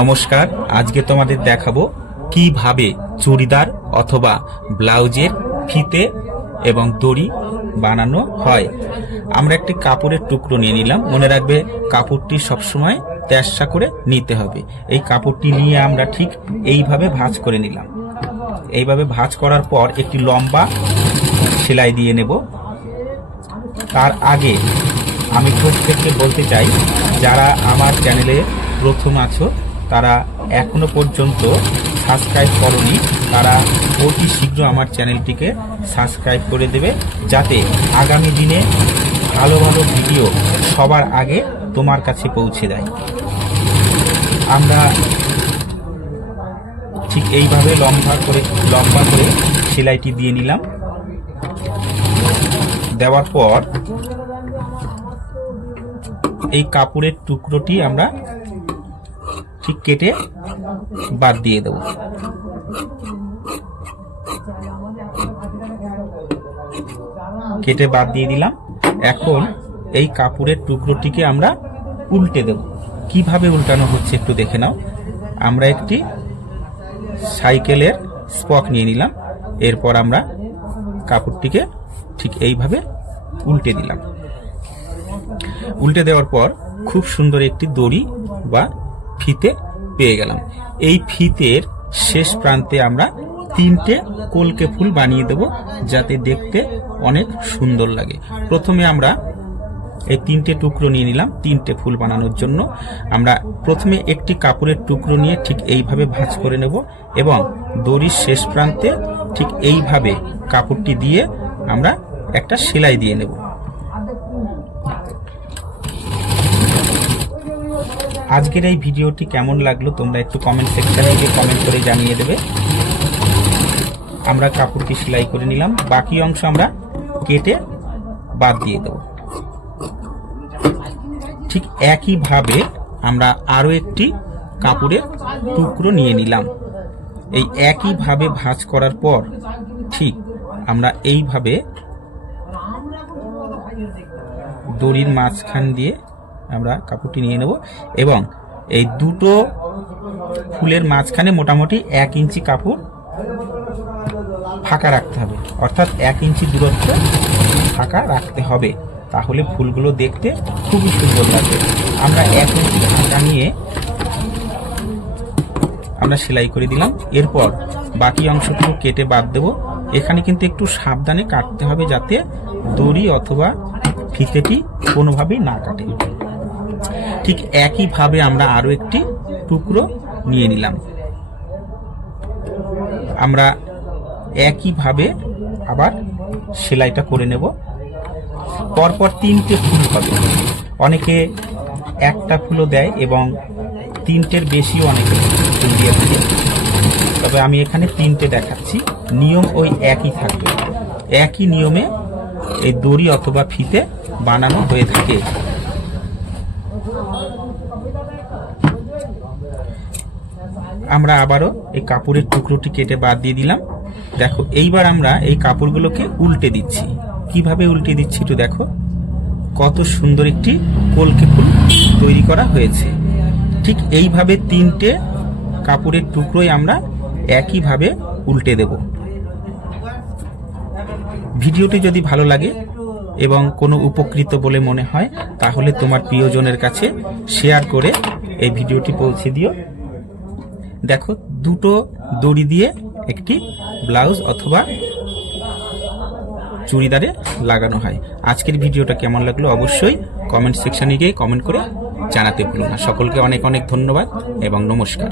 নমস্কার, আজকে তোমাদের দেখাবো কীভাবে চুড়িদার অথবা ব্লাউজের ফিতে এবং দড়ি বানানো হয়। আমরা একটি কাপড়ের টুকরো নিয়ে নিলাম। মনে রাখবে, কাপড়টি সবসময় তেরসা করে নিতে হবে। এই কাপড়টি নিয়ে আমরা ঠিক এইভাবে ভাঁজ করে নিলাম। এইভাবে ভাঁজ করার পর একটি লম্বা সেলাই দিয়ে নেব। তার আগে আমি প্রত্যেককে বলতে চাই, যারা আমার চ্যানেলে প্রথম আছো তারা এখনও পর্যন্ত সাবস্ক্রাইব করনি, তারা অতি শীঘ্র আমার চ্যানেলটিকে সাবস্ক্রাইব করে দেবে, যাতে আগামী দিনে ভালো ভালো ভিডিও সবার আগে তোমার কাছে পৌঁছে দেয় আমরা ঠিক এইভাবে লম্বা করে লম্বা করে সেলাইটি দিয়ে নিলাম। দেওয়ার পর এই কাপড়ের টুকরোটি আমরা ঠিক কেটে বাদ দিয়ে দেব। কেটে বাদ দিয়ে দিলাম। এখন এই কাপড়ের টুকরোটিকে আমরা উল্টে দেব। কীভাবে উল্টানো হচ্ছে একটু দেখে নাও। আমরা একটি সাইকেলের স্পক নিয়ে নিলাম। এরপর আমরা কাপড়টিকে ঠিক এইভাবে উল্টে দিলাম। উল্টে দেওয়ার পর খুব সুন্দর একটি দড়ি বা ফিতে পেয়ে গেলাম। এই ফিতের শেষ প্রান্তে আমরা তিনটে কলকে ফুল বানিয়ে দেব, যাতে দেখতে অনেক সুন্দর লাগে। প্রথমে আমরা এই তিনটে টুকরো নিয়ে নিলাম, তিনটে ফুল বানানোর জন্য। আমরা প্রথমে একটি কাপড়ের টুকরো নিয়ে ঠিক এইভাবে ভাঁজ করে নেব এবং দড়ির শেষ প্রান্তে ঠিক এইভাবে কাপড়টি দিয়ে আমরা একটা সেলাই দিয়ে নেব। আজকের এই ভিডিওটি কেমন লাগল তোমরা একটু কমেন্ট সেকশনে গিয়ে কমেন্ট করে জানিয়ে দেবে। আমরা কাপড়কে সেলাই করে নিলাম। বাকি অংশ আমরা কেটে বাদ দিয়ে দেব। ঠিক একইভাবে আমরা আরও একটি কাপড়ের টুকরো নিয়ে নিলাম। এই একইভাবে ভাঁজ করার পর ঠিক আমরা এইভাবে দড়ির মাঝখান দিয়ে আমরা কাপড়টি নিয়ে নেব এবং এই দুটো ফুলের মাঝখানে মোটামুটি এক ইঞ্চি কাপড় ফাঁকা রাখতে হবে। অর্থাৎ এক ইঞ্চি দূরত্ব ফাঁকা রাখতে হবে। তাহলে ফুলগুলো দেখতে খুবই সুন্দর লাগবে। আমরা এক ইঞ্চি ফাঁকা নিয়ে আমরা সেলাই করে দিলাম। এরপর বাকি অংশটুকু কেটে বাদ দেব। এখানে কিন্তু একটু সাবধানে কাটতে হবে যাতে দড়ি অথবা ফিতেটি কোনোভাবেই না কাটে। ঠিক একইভাবে আমরা আরও একটি টুকরো নিয়ে নিলাম। আমরা একইভাবে আবার সেলাইটা করে নেব। পরপর তিনটে ফুল হবে। অনেকে একটা ফুলও দেয় এবং তিনটের বেশিও অনেকে ফুল দিয়ে থাকে। তবে আমি এখানে তিনটে দেখাচ্ছি। নিয়ম ওই একই থাকবে। একই নিয়মে এই দড়ি অথবা ফিতে বানানো হয়ে থাকে। আমরা আবারও এই কাপড়ের টুকরোটি কেটে বাদ দিয়ে দিলাম। দেখো, এইবার আমরা এই কাপড়গুলোকে উল্টে দিচ্ছি। কীভাবে উল্টে দিচ্ছি একটু দেখো। কত সুন্দর একটি কলকে ফুল তৈরি করা হয়েছে। ঠিক এইভাবে তিনটে কাপড়ের টুকরোই আমরা একইভাবে উল্টে দেব। ভিডিওটি যদি ভালো লাগে এবং কোনো উপকৃত বলে মনে হয়, তাহলে তোমার প্রিয়জনের কাছে শেয়ার করে এই ভিডিওটি পৌঁছে দিও। দেখো, দুটো দড়ি দিয়ে একটি ব্লাউজ অথবা চুড়িদারে লাগানো হয়। আজকের ভিডিওটা কেমন লাগল অবশ্যই কমেন্ট সেকশানে গিয়ে কমেন্ট করে জানাতে ভুলো না। সকলকে অনেক অনেক ধন্যবাদ এবং নমস্কার।